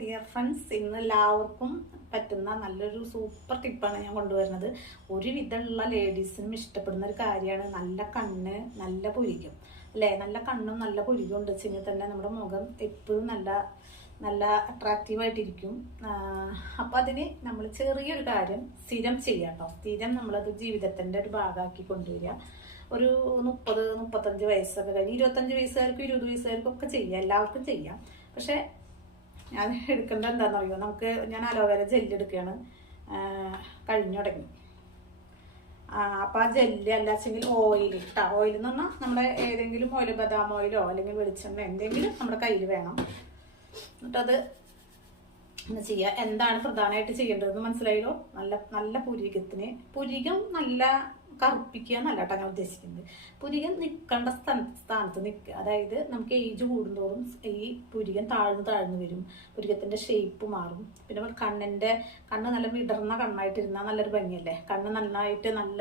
Dear friends, ഇന്ന് എല്ലാവർക്കും പറ്റുന്ന നല്ലൊരു സൂപ്പർ ടിപ്പാണ് ഞാൻ കൊണ്ടുവരുന്നത്. ഒരുവിധമുള്ള ലേഡീസിനും ഇഷ്ടപ്പെടുന്ന ഒരു കാര്യമാണ് നല്ല കണ്ണ്, നല്ല പുരികം അല്ലേ. നല്ല കണ്ണും നല്ല പുരികം ഉണ്ട് വെച്ചെങ്കിൽ തന്നെ നമ്മുടെ മുഖം എപ്പോഴും നല്ല നല്ല അട്രാക്റ്റീവായിട്ടിരിക്കും. അപ്പം അതിന് നമ്മൾ ചെറിയൊരു കാര്യം സ്ഥിരം ചെയ്യാം കേട്ടോ. സ്ഥിരം നമ്മളത് ജീവിതത്തിൻ്റെ ഒരു ഭാഗമാക്കി കൊണ്ടുവരിക. ഒരു 30-35 വയസ്സൊക്കെ കഴിഞ്ഞ് 25 വയസ്സുകാർക്കും 20 വയസ്സുകാർക്കും ഒക്കെ ചെയ്യാം, എല്ലാവർക്കും ചെയ്യാം. പക്ഷെ ഞാൻ എടുക്കേണ്ടത് എന്താണെന്ന് അറിയുമോ? ഞാൻ അലോവേര ജെല്ല് എടുക്കുകയാണ്. കഴിഞ്ഞു തുടങ്ങി. അപ്പം ആ ജെല്ല് അല്ലാച്ചെങ്കിൽ ഓയിൽ ഇട്ടാ. ഓയിൽ എന്ന് പറഞ്ഞാൽ നമ്മുടെ ഏതെങ്കിലും ഓയിൽ, ബദാം ഓയിലോ അല്ലെങ്കിൽ വെളിച്ചെണ്ണ എന്തെങ്കിലും നമ്മുടെ കയ്യിൽ വേണം. എന്നിട്ടത് ചെയ്യുക. എന്താണ് പ്രധാനമായിട്ട് ചെയ്യേണ്ടതെന്ന് മനസ്സിലായല്ലോ? നല്ല നല്ല പുരികം നല്ല കറുപ്പിക്കുക എന്നല്ല കേട്ടോ ഞാൻ ഉദ്ദേശിക്കുന്നത്. പുരികം നിൽക്കേണ്ട സ്ഥാനത്ത് നിൽക്കുക. അതായത് നമുക്ക് ഏജ് കൂടുന്തോറും ഈ പുരികം താഴ്ന്നു വരും. പുരികത്തിൻ്റെ ഷേപ്പ് മാറും. പിന്നെ കണ്ണ് നല്ല വിടർന്ന കണ്ണായിട്ടിരുന്നാൽ നല്ലൊരു ഭംഗിയല്ലേ. കണ്ണ് നന്നായിട്ട് നല്ല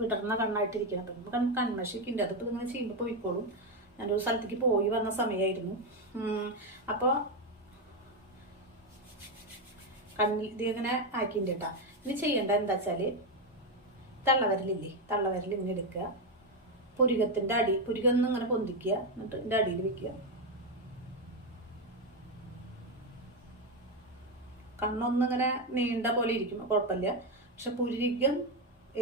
വിടർന്ന കണ്ണായിട്ടിരിക്കണം. അപ്പം കൺമഷിക്ക് ഉണ്ട്. അതിപ്പോൾ ഇങ്ങനെ ചെയ്യുമ്പോൾ പോയിക്കോളും. ഞാനൊരു സ്ഥലത്തേക്ക് പോയി വന്ന സമയമായിരുന്നു. അപ്പോൾ ഇത് ഇങ്ങനെ ആക്കിൻ്റെ കേട്ടോ. ഇനി ചെയ്യേണ്ടത് എന്താ വെച്ചാൽ തള്ളവിരൽ ഇങ്ങനെ എടുക്കുക. പുരികത്തിൻ്റെ പുരികം ഒന്ന് ഇങ്ങനെ പൊന്തിക്കുക. എന്നിട്ട് ഇതിൻ്റെ അടിയിൽ വെക്കുക. കണ്ണൊന്നിങ്ങനെ നീണ്ട പോലെ ഇരിക്കും, കുഴപ്പമില്ല. പക്ഷെ പുരികം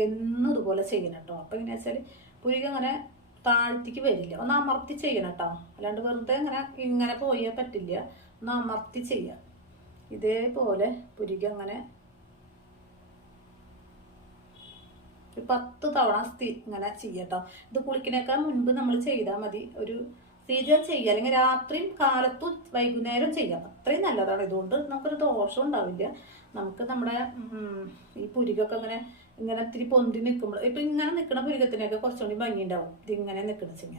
എന്നും ഇതുപോലെ ചെയ്യണം കേട്ടോ. അപ്പം എങ്ങനെയാ വെച്ചാൽ പുരികം ഇങ്ങനെ താഴ്ത്തിക്ക് വരില്ല. ഒന്ന് അമർത്തി ചെയ്യണം കേട്ടോ. അല്ലാണ്ട് വെറുതെ ഇങ്ങനെ പോയാൽ പറ്റില്ല. ഒന്ന് അമർത്തി ചെയ്യുക. ഇതേപോലെ പുരികം അങ്ങനെ ഒരു 10 തവണ ഇങ്ങനെ ചെയ്യട്ടോ. ഇത് കുളിക്കുന്നേക്കാൾ മുൻപ് നമ്മൾ ചെയ്താൽ മതി. ഒരു സ്ഥിരം ചെയ്യുക, അല്ലെങ്കിൽ രാത്രിയും കാലത്തും വൈകുന്നേരം ചെയ്യാം. അത്രയും നല്ലതാണ്. ഇതുകൊണ്ട് നമുക്കൊരു ദോഷം ഉണ്ടാവില്ല. നമുക്ക് നമ്മുടെ ഈ പുരികൊക്കെ ഇങ്ങനെ ഇത്തിരി പൊന്തി നിൽക്കുമ്പോൾ, ഇപ്പം ഇങ്ങനെ നിൽക്കുന്ന പുരികത്തിനൊക്കെ കുറച്ചുകൂടി ഭംഗി ഉണ്ടാവും. ഇതിങ്ങനെ നിൽക്കണിച്ചിങ്ങ,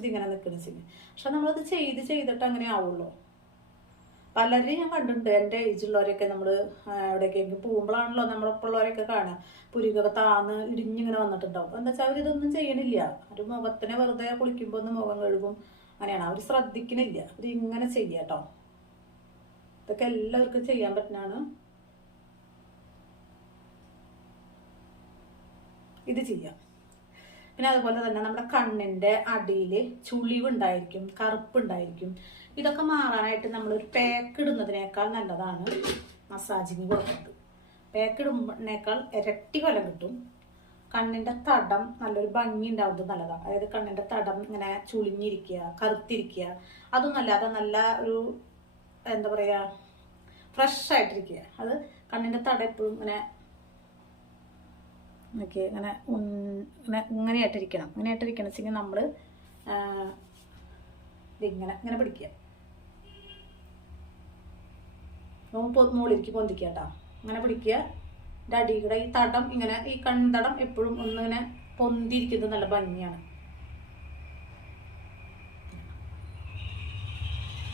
ഇതിങ്ങനെ നിൽക്കണിച്ചിങ്ങ. പക്ഷെ നമ്മളത് ചെയ്തിട്ട് അങ്ങനെ ആവുള്ളൂ. പലരെയും ഞാൻ കണ്ടിട്ടുണ്ട്. എൻ്റെ ഏജുള്ളവരെയൊക്കെ നമ്മൾ എവിടേക്കെങ്കിൽ പോകുമ്പോഴാണല്ലോ നമ്മളൊപ്പം ഉള്ളവരെയൊക്കെ കാണാം. പുരികൊക്കെ താന്ന് ഇടിഞ്ഞിങ്ങനെ വന്നിട്ടുണ്ടാവും. എന്താ വെച്ചാൽ അവരിതൊന്നും ചെയ്യണില്ല. ഒരു മുഖത്തിനെ വെറുതെ കുളിക്കുമ്പോൾ ഒന്ന് മുഖം കഴുകും, അങ്ങനെയാണ്. അവർ ശ്രദ്ധിക്കണില്ല. അവരിങ്ങനെ ചെയ്യാട്ടോ. ഇതൊക്കെ എല്ലാവർക്കും ചെയ്യാൻ പറ്റുന്നതാണ്. ഇത് ചെയ്യാം. പിന്നെ അതുപോലെ തന്നെ നമ്മുടെ കണ്ണിൻ്റെ അടിയിൽ ചുളിവുണ്ടായിരിക്കും, കറുപ്പുണ്ടായിരിക്കും. ഇതൊക്കെ മാറാനായിട്ട് നമ്മളൊരു പാക്ക് ഇടുന്നതിനേക്കാൾ നല്ലതാണ് മസാജിങ് കൊടുക്കുന്നത്. പാക്ക് ഇടുന്നതിനേക്കാൾ ഇരട്ടി ഫലം കിട്ടും. കണ്ണിൻ്റെ തടം നല്ലൊരു ഭംഗി ഉണ്ടാവുന്നത് നല്ലതാണ്. അതായത് കണ്ണിൻ്റെ തടം ഇങ്ങനെ ചുളിഞ്ഞിരിക്കുക, കറുത്തിരിക്കുക, അതൊന്നല്ലാതെ നല്ല ഒരു എന്താ പറയുക, ഫ്രഷ് ആയിട്ടിരിക്കുക. അത് കണ്ണിൻ്റെ തടം എപ്പോഴും ഇങ്ങനെ ഇങ്ങനെയായിട്ടിരിക്കണം. വെച്ചെങ്കിൽ നമ്മൾ ഇങ്ങനെ പിടിക്കുക. മുകളിലേക്ക് പൊന്തിക്കുക കേട്ടോ. അങ്ങനെ പിടിക്കുക. എൻ്റെ അടിയുടെ ഈ തടം ഇങ്ങനെ, ഈ കൺതടം എപ്പോഴും ഒന്നിങ്ങനെ പൊന്തിരിക്കുന്നത് നല്ല ഭംഗിയാണ്.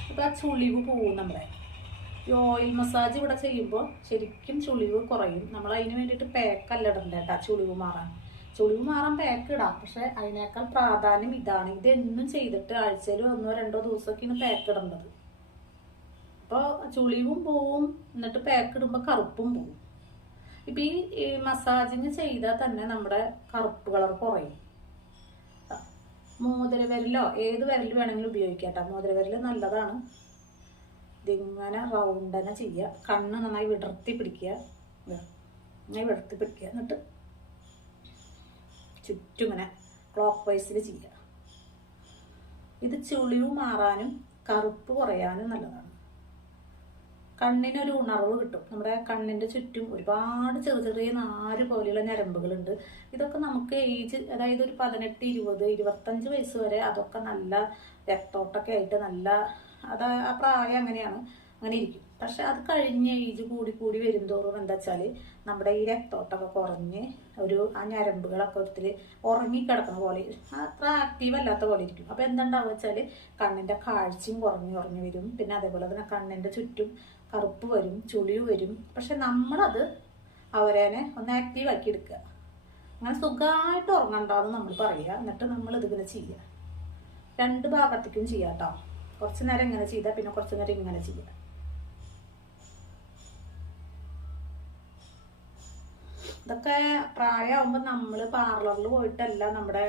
അപ്പം ആ ചുളിവ് പോവും. നമ്മുടെ ഈ ഓയിൽ മസാജ് ഇവിടെ ചെയ്യുമ്പോൾ ശരിക്കും ചുളിവ് കുറയും. നമ്മൾ അതിന് വേണ്ടിയിട്ട് പാക്കല്ല ഇടണ്ട കേട്ടോ. ചുളിവ് മാറാൻ പാക്ക് ഇടാം. പക്ഷെ അതിനേക്കാൾ പ്രാധാന്യം ഇതാണ്. ഇതെന്നും ചെയ്തിട്ട് ആഴ്ചയിൽ 1-2 ദിവസമൊക്കെയാണ് പാക്ക് ഇടേണ്ടത്. അപ്പോൾ ചുളിവും പോവും. എന്നിട്ട് പാക്ക് ഇടുമ്പോൾ കറുപ്പും പോവും. ഇപ്പം ഈ മസാജിങ് ചെയ്താൽ തന്നെ നമ്മുടെ കറുപ്പ് കളർ കുറയും. മോതിരവിരലോ ഏത് വിരൽ വേണമെങ്കിലും ഉപയോഗിക്കാം കേട്ടോ. മോതിരവിരൽ നല്ലതാണ്. ഇതിങ്ങനെ റൗണ്ടനെ ചെയ്യുക. കണ്ണ് നന്നായി വിടർത്തി പിടിക്കുക. എന്നിട്ട് ചുറ്റും ഇങ്ങനെ ക്ലോക്ക് വൈസിൽ ചെയ്യുക. ഇത് ചുളിവ് മാറാനും കറുപ്പ് കുറയാനും നല്ലതാണ്. കണ്ണിനൊരു ഉണർവ് കിട്ടും. നമ്മുടെ കണ്ണിൻ്റെ ചുറ്റും ഒരുപാട് ചെറിയ നാര് പോലെയുള്ള ഞരമ്പുകളുണ്ട്. ഇതൊക്കെ നമുക്ക് ഏജ്, അതായത് ഒരു 18, 20, 25 വയസ്സ് വരെ അതൊക്കെ നല്ല രക്തോട്ടൊക്കെ ആയിട്ട് നല്ല, ആ പ്രായം അങ്ങനെ ഇരിക്കും. പക്ഷെ അത് കഴിഞ്ഞ് ഏജ് കൂടി വരുംതോറും എന്താ വെച്ചാൽ നമ്മുടെ ഈ രക്തോട്ടമൊക്കെ കുറഞ്ഞ് ആ ഞരമ്പുകളൊക്കെ ഒത്തിരി ഉറങ്ങിക്കിടക്കുന്ന പോലെ, അത്ര ആക്റ്റീവ് അല്ലാത്ത പോലെ ഇരിക്കും. അപ്പോൾ എന്തുണ്ടാവുക വെച്ചാൽ കണ്ണിൻ്റെ കാഴ്ചയും കുറഞ്ഞു വരും. പിന്നെ അതേപോലെ തന്നെ കണ്ണിൻ്റെ ചുറ്റും കറുപ്പ് വരും, ചുളിവ് വരും. പക്ഷെ നമ്മളത് അവരേനെ ഒന്ന് ആക്റ്റീവ് ആക്കി എടുക്കുക. അങ്ങനെ സുഖമായിട്ട് ഉറങ്ങണ്ടെന്ന് നമ്മൾ പറയുക. എന്നിട്ട് നമ്മൾ ഇതിങ്ങനെ ചെയ്യുക. 2 ഭാഗത്തേക്കും ചെയ്യാം കേട്ടോ. കുറച്ച് നേരം ഇങ്ങനെ ചെയ്താൽ പിന്നെ കുറച്ച് നേരം ഇങ്ങനെ ചെയ്യുക. ഇതൊക്കെ പ്രായമാകുമ്പോൾ നമ്മൾ പാർലറിൽ പോയിട്ടല്ല നമ്മുടെ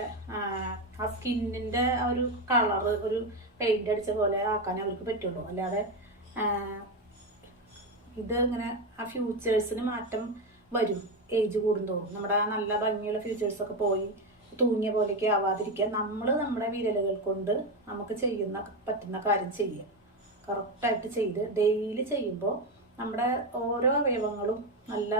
ആ സ്കിന്നിൻ്റെ ആ ഒരു കളറ് ഒരു പെയിൻ്റ് അടിച്ച പോലെ ആക്കാൻ അവർക്ക് പറ്റുള്ളൂ. അല്ലാതെ ഇത് ഇങ്ങനെ ആ ഫ്യൂച്ചേഴ്സിന് മാറ്റം വരും ഏജ് കൂടുന്തോറും. നമ്മുടെ നല്ല ഭംഗിയുള്ള ഫ്യൂച്ചേഴ്സൊക്കെ പോയി തൂങ്ങിയ പോലെയൊക്കെ ആവാതിരിക്കുക നമ്മൾ നമ്മുടെ വിരലുകൾ കൊണ്ട് നമുക്ക് പറ്റുന്ന കാര്യം ചെയ്യുക. കറക്റ്റായിട്ട് ചെയ്ത് ഡെയിലി ചെയ്യുമ്പോൾ നമ്മുടെ ഓരോ അവയവങ്ങളും നല്ല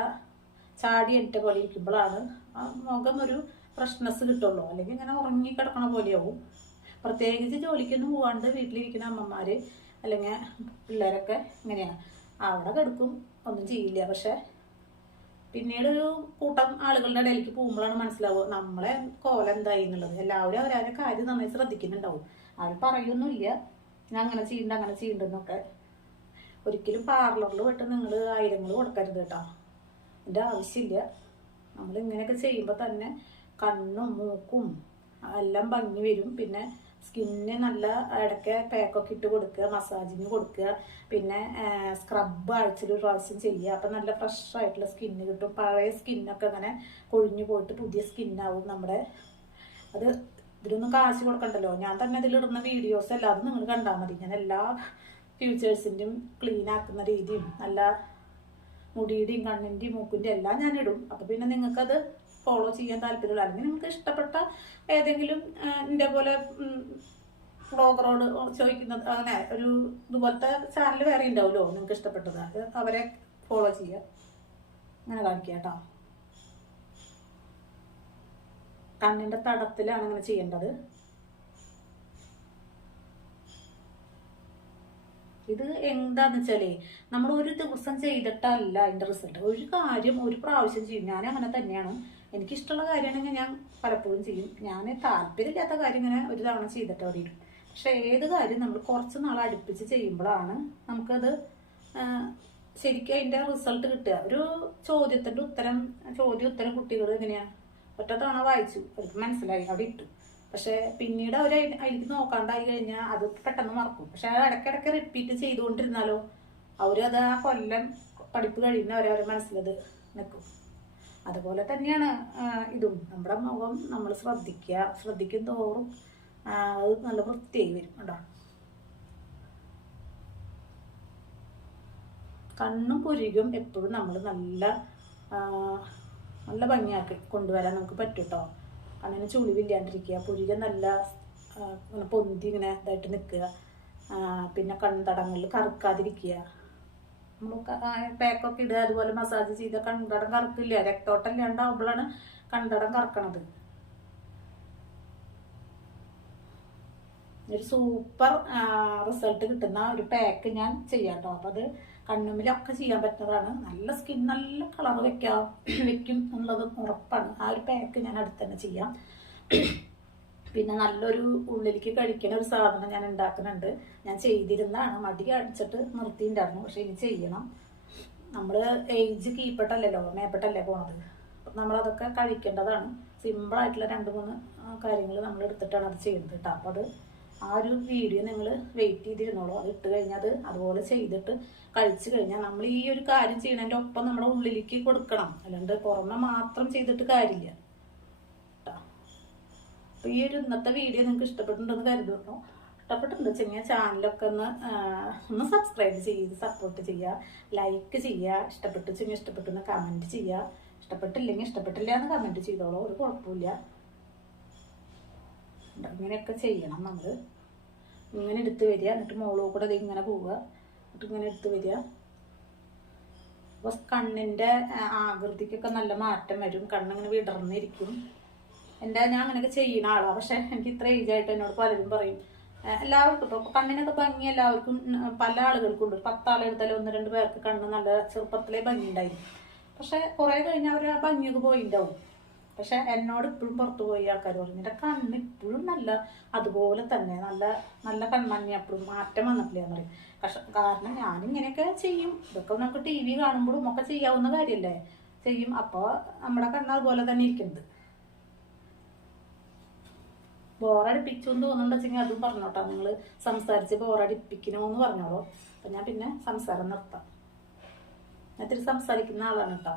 ചാടി എറ്റ പോലെ ഇരിക്കുമ്പോഴാണ് ആ മുഖം ഒരു ഫ്രഷ്നെസ് കിട്ടുള്ളൂ. അല്ലെങ്കിൽ ഇങ്ങനെ ഉറങ്ങി കിടക്കണ പോലെയാവും. പ്രത്യേകിച്ച് ജോലിക്കൊന്നും പോകാണ്ട് വീട്ടിലിരിക്കുന്ന അമ്മമാർ അല്ലെങ്കിൽ പിള്ളേരൊക്കെ ഇങ്ങനെയാണ്, അവിടെ കിടക്കും, ഒന്നും ചെയ്യില്ല. പക്ഷെ പിന്നീട് ഒരു കൂട്ടം ആളുകളുടെ ഇടയിലേക്ക് പോകുമ്പോഴാണ് മനസ്സിലാവുക നമ്മളെ കോലം എന്തായി എന്നുള്ളത്. എല്ലാവരും അവരവരുടെ കാര്യം നന്നായി ശ്രദ്ധിക്കുന്നുണ്ടാവും. അവർ പറയൊന്നുമില്ല ഞാൻ അങ്ങനെ ചെയ്യണ്ടെന്നൊക്കെ. ഒരിക്കലും പാർലറിൽ പോയിട്ട് നിങ്ങൾ ആയിരങ്ങൾ കൊടുക്കരുത് കേട്ടോ, എൻ്റെ ആവശ്യമില്ല. നമ്മൾ ഇങ്ങനെയൊക്കെ ചെയ്യുമ്പോൾ തന്നെ കണ്ണും മൂക്കും എല്ലാം ഭംഗി വരും. പിന്നെ സ്കിന്നിന് നല്ല ഇടയ്ക്ക് പാക്കൊക്കെ ഇട്ട് കൊടുക്കുക, മസാജിങ് കൊടുക്കുക, പിന്നെ സ്ക്രബ് ആഴ്ചയിൽ ഒരു പ്രാവശ്യം ചെയ്യുക. അപ്പം നല്ല ഫ്രഷ് ആയിട്ടുള്ള സ്കിന്ന് കിട്ടും. പഴയ സ്കിന്നൊക്കെ അങ്ങനെ കൊഴിഞ്ഞു പോയിട്ട് പുതിയ സ്കിന്നാവും നമ്മുടെ. അത് ഇതിലൊന്നും കാശ് കൊടുക്കണ്ടല്ലോ, ഞാൻ തന്നെ ഇതിലിടുന്ന വീഡിയോസ് എല്ലാതും നിങ്ങൾ കണ്ടാൽ മതി. ഞാൻ എല്ലാ ഫ്യൂച്ചേഴ്സിൻ്റെയും ക്ലീൻ ആക്കുന്ന രീതിയും നല്ല മുടിയുടെയും കണ്ണിൻ്റെയും മൂക്കിൻ്റെയും എല്ലാം ഞാൻ ഇടും. അപ്പോൾ പിന്നെ നിങ്ങൾക്കത് ഫോളോ ചെയ്യാൻ താല്പര്യമുള്ള, അല്ലെങ്കിൽ നിങ്ങൾക്ക് ഇഷ്ടപ്പെട്ട ഏതെങ്കിലും എൻ്റെ പോലെ വ്ളോഗറോട് ചോദിക്കുന്നത് അങ്ങനെ ഒരു ഇതുപോലത്തെ ചാനൽ വേറെ ഉണ്ടാവുമല്ലോ നിങ്ങൾക്ക് ഇഷ്ടപ്പെട്ടത്, അത് അവരെ ഫോളോ ചെയ്യുക. അങ്ങനെ കാണിക്കുക കേട്ടോ. കണ്ണിൻ്റെ തടത്തിലാണ് അങ്ങനെ ചെയ്യേണ്ടത്. ഇത് എന്താന്ന് വെച്ചാലേ നമ്മൾ ഒരു ദിവസം ചെയ്തിട്ടല്ല അതിൻ്റെ റിസൾട്ട്. ഒരു കാര്യം ഒരു പ്രാവശ്യം ചെയ്യും. ഞാൻ അങ്ങനെ തന്നെയാണ്. എനിക്കിഷ്ടമുള്ള കാര്യമാണെങ്കിൽ ഞാൻ പലപ്പോഴും ചെയ്യും. ഞാൻ താല്പര്യമില്ലാത്ത കാര്യം ഇങ്ങനെ ഒരു തവണ ചെയ്തിട്ട് അവിടെ ഇടും. പക്ഷെ ഏത് കാര്യം നമ്മൾ കുറച്ച് നാൾ അടുപ്പിച്ച് ചെയ്യുമ്പോഴാണ് നമുക്കത് ശരിക്കും അതിൻ്റെ റിസൾട്ട് കിട്ടുക. ഒരു ചോദ്യം ഉത്തരം കുട്ടികൾ എങ്ങനെയാണ് ഒറ്റ തവണ വായിച്ചു, അവർക്ക് മനസ്സിലായി, അവിടെ ഇട്ടു. പക്ഷെ പിന്നീട് അവർ അതിലേക്ക് നോക്കാണ്ടായി കഴിഞ്ഞാൽ അത് പെട്ടെന്ന് മറക്കും. പക്ഷെ അത് ഇടയ്ക്കിടയ്ക്ക് റിപ്പീറ്റ് ചെയ്തുകൊണ്ടിരുന്നാലോ അവരത് ആ കൊല്ലം പഠിപ്പ് കഴിയുന്നവരെ അവരെ മനസ്സിലത് നിൽക്കും. അതുപോലെ തന്നെയാണ് ഇതും. നമ്മുടെ മുഖം നമ്മൾ ശ്രദ്ധിക്കും തോറും അത് നല്ല വൃത്തിയായി വരും കേട്ടോ. കണ്ണും പുരികും എപ്പോഴും നമ്മൾ നല്ല ഭംഗിയാക്കി കൊണ്ടുവരാൻ നമുക്ക് പറ്റും കേട്ടോ. കണ്ണിന് ചുളിവില്ലാണ്ടിരിക്കുക, പുരികം നല്ല ഇങ്ങനെ പൊന്തി ഇങ്ങനെ ഇതായിട്ട് നിൽക്കുക, പിന്നെ കൺതടങ്ങളിൽ കറുക്കാതിരിക്കുക. നമ്മൾ പാക്കൊക്കെ ഇടുക, അതുപോലെ മസാജ് ചെയ്ത കൺതടം കറുക്കില്ല. രക്തോട്ടം ഇല്ലാണ്ടാവുമ്പോഴാണ് കൺതടം കറക്കണത്. ഒരു സൂപ്പർ റിസൾട്ട് കിട്ടുന്ന ഒരു പാക്ക് ഞാൻ ചെയ്യാം കേട്ടോ. അപ്പോൾ അത് കണ്ണുമ്മിലൊക്കെ ചെയ്യാൻ പറ്റുന്നതാണ്. നല്ല സ്കിൻ നല്ല കളർ വെക്കും എന്നുള്ളത് ഉറപ്പാണ്. ആ ഒരു പാക്ക് ഞാൻ അടുത്ത് തന്നെ ചെയ്യാം. പിന്നെ നല്ലൊരു ഉള്ളിലേക്ക് കഴിക്കുന്ന ഒരു സാധനം ഞാൻ ഉണ്ടാക്കുന്നുണ്ട്. ഞാൻ ചെയ്തിരുന്നതാണ്, മടി അടിച്ചിട്ട് നിർത്തിയിട്ടുണ്ടായിരുന്നു. പക്ഷെ ഇനി ചെയ്യണം. നമ്മൾ ഏജ് കീഴ്പ്പെട്ടല്ലല്ലോ, മേപ്പെട്ടല്ലേ പോണത്. നമ്മളതൊക്കെ കഴിക്കേണ്ടതാണ്. സിമ്പിളായിട്ടുള്ള 2-3 കാര്യങ്ങൾ നമ്മൾ എടുത്തിട്ടാണ് അത് ചെയ്യുന്നത് കേട്ടോ. അപ്പോൾ അത് ആ ഒരു വീഡിയോ നിങ്ങൾ വെയിറ്റ് ചെയ്തിരുന്നോളൂ. അത് ഇട്ട് കഴിഞ്ഞാൽ അത് അതുപോലെ ചെയ്തിട്ട് കഴിച്ചു കഴിഞ്ഞാൽ നമ്മൾ ഈ ഒരു കാര്യം ചെയ്യുന്നതിൻ്റെ ഒപ്പം നമ്മുടെ ഉള്ളിലേക്ക് കൊടുക്കണം. അല്ലാണ്ട് പുറമെ മാത്രം ചെയ്തിട്ട് കാര്യമില്ല. അപ്പോൾ ഈ ഒരു ഇന്നത്തെ വീഡിയോ നിങ്ങൾക്ക് ഇഷ്ടപ്പെട്ടിട്ടുണ്ടെന്ന് കരുതുന്നു. ഇഷ്ടപ്പെട്ടിട്ടുണ്ട് വെച്ചാൽ ചാനലൊക്കെ ഒന്ന് സബ്സ്ക്രൈബ് ചെയ്ത് സപ്പോർട്ട് ചെയ്യുക, ലൈക്ക് ചെയ്യുക. ഇഷ്ടപ്പെട്ടെന്ന് കമൻറ്റ് ചെയ്യുക. ഇഷ്ടപ്പെട്ടില്ലെങ്കിൽ ഇഷ്ടപ്പെട്ടില്ല എന്ന് കമൻറ്റ് ചെയ്തോളൂ, ഒരു കുഴപ്പമില്ല. ഇങ്ങനെയൊക്കെ ചെയ്യണം. നമ്മൾ ഇങ്ങനെ എടുത്ത് വരിക, എന്നിട്ട് മുകളിൽ കൂടെ ഇങ്ങനെ പോവുക, എന്നിട്ട് ഇങ്ങനെ എടുത്ത് വരിക. അപ്പോൾ കണ്ണിൻ്റെ ആകൃതിക്കൊക്കെ നല്ല മാറ്റം വരും. കണ്ണിങ്ങനെ വിടർന്നിരിക്കും. ഞാൻ അങ്ങനെയൊക്കെ ചെയ്യുന്ന ആളാണ്. പക്ഷെ എനിക്ക് ഇത്ര ഏജായിട്ട് എന്നോട് പലരും പറയും, എല്ലാവർക്കും ഇപ്പോൾ കണ്ണിനൊക്കെ ഭംഗി എല്ലാവർക്കും പല ആളുകൾക്കും ഉണ്ട്. 10 ആളെടുത്താലും 1-2 പേർക്ക് കണ്ണ് നല്ല ചെറുപ്പത്തിലേ ഭംഗി ഉണ്ടായിരുന്നു. പക്ഷെ കുറേ കഴിഞ്ഞാൽ അവർ ആ ഭംഗിയൊക്കെ പോയിണ്ടാവും. പക്ഷെ എന്നോട് ഇപ്പോഴും പുറത്തു പോയി ആൾക്കാർ പറഞ്ഞു എൻ്റെ കണ്ണ് ഇപ്പോഴും നല്ല അതുപോലെ തന്നെ നല്ല കണ്ണങ്ങി എപ്പോഴും മാറ്റം വന്നിട്ടില്ല എന്ന് പറയും. കാരണം ഞാനിങ്ങനെയൊക്കെ ചെയ്യും. ഇതൊക്കെ നമുക്ക് TV കാണുമ്പോഴും ഒക്കെ ചെയ്യാവുന്ന കാര്യമല്ലേ, ചെയ്യും. അപ്പോൾ നമ്മുടെ കണ്ണ് അതുപോലെ തന്നെ ഇരിക്കുന്നത്. ബോറടിപ്പിച്ചു എന്ന് തോന്നുന്നുണ്ടെങ്കിൽ അതും പറഞ്ഞോട്ടോ. നിങ്ങൾ സംസാരിച്ച് ബോറടിപ്പിക്കണമെന്ന് പറഞ്ഞോളൂ. അപ്പം ഞാൻ പിന്നെ സംസാരം നിർത്താം. ഞാൻ ഇത്തിരി സംസാരിക്കുന്ന ആളാണ് കേട്ടോ.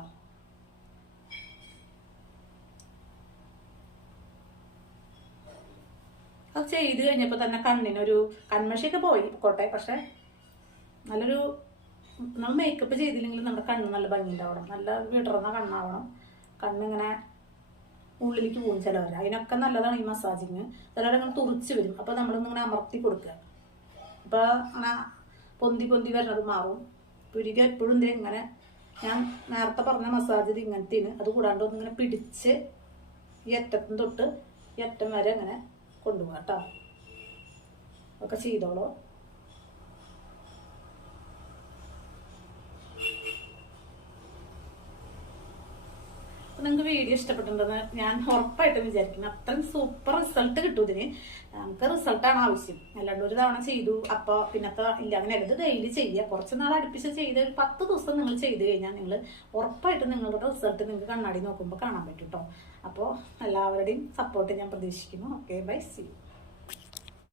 അത് ചെയ്ത് കഴിഞ്ഞപ്പോൾ തന്നെ കണ്ണിനൊരു കൺമഷിയൊക്കെ പോയി പോട്ടെ. പക്ഷെ നല്ലൊരു നമ്മൾ മേക്കപ്പ് ചെയ്തില്ലെങ്കിൽ നമ്മുടെ കണ്ണ് നല്ല ഭംഗി ഉണ്ടാവണം. നല്ല വിടർന്ന കണ്ണാവണം. കണ്ണിങ്ങനെ ഉള്ളിലേക്ക് പോകും ചിലവർ. അതിനൊക്കെ നല്ലതാണ് ഈ മസാജിങ്. ചിലവരങ്ങനെ തുറിച്ച് വരും. അപ്പോൾ നമ്മളിങ്ങനെ അമർത്തി കൊടുക്കുക. അപ്പോൾ അങ്ങനെ പൊന്തി പൊന്തി വരുന്നത് മാറും. പുരിക എപ്പോഴും ഇതിൽ ഇങ്ങനെ ഞാൻ നേരത്തെ പറഞ്ഞ മസാജ് ഇത് ഇങ്ങനത്തേന്. അത് കൂടാണ്ട് ഒന്നിങ്ങനെ പിടിച്ച് ഈ അറ്റത്തും തൊട്ട് ഈ അറ്റം വരെ അങ്ങനെ കൊണ്ടുപോകാം കേട്ടോ. ഒക്കെ ചെയ്തോളൂ. നിങ്ങൾക്ക് വീഡിയോ ഇഷ്ടപ്പെട്ടിട്ടുണ്ടെന്ന് ഞാൻ ഉറപ്പായിട്ടും വിചാരിക്കുന്നു. അത്രയും സൂപ്പർ റിസൾട്ട് കിട്ടും ഇതിന്. നമുക്ക് റിസൾട്ടാണ് ആവശ്യം. അല്ലാണ്ട് ഒരു തവണ ചെയ്തു അപ്പോൾ പിന്നത്തെ ഇല്ല, അങ്ങനെ ഇത് ഡെയിലി ചെയ്യുക. കുറച്ച് നാൾ അടുപ്പിച്ച് ചെയ്ത് 10 ദിവസം നിങ്ങൾ ചെയ്ത് കഴിഞ്ഞാൽ നിങ്ങൾ ഉറപ്പായിട്ടും നിങ്ങളുടെ റിസൾട്ട് നിങ്ങൾക്ക് കണ്ണാടി നോക്കുമ്പോൾ കാണാൻ പറ്റും കേട്ടോ. അപ്പോൾ എല്ലാവരുടെയും സപ്പോർട്ട് ഞാൻ പ്രതീക്ഷിക്കുന്നു. Okay, bye, see U.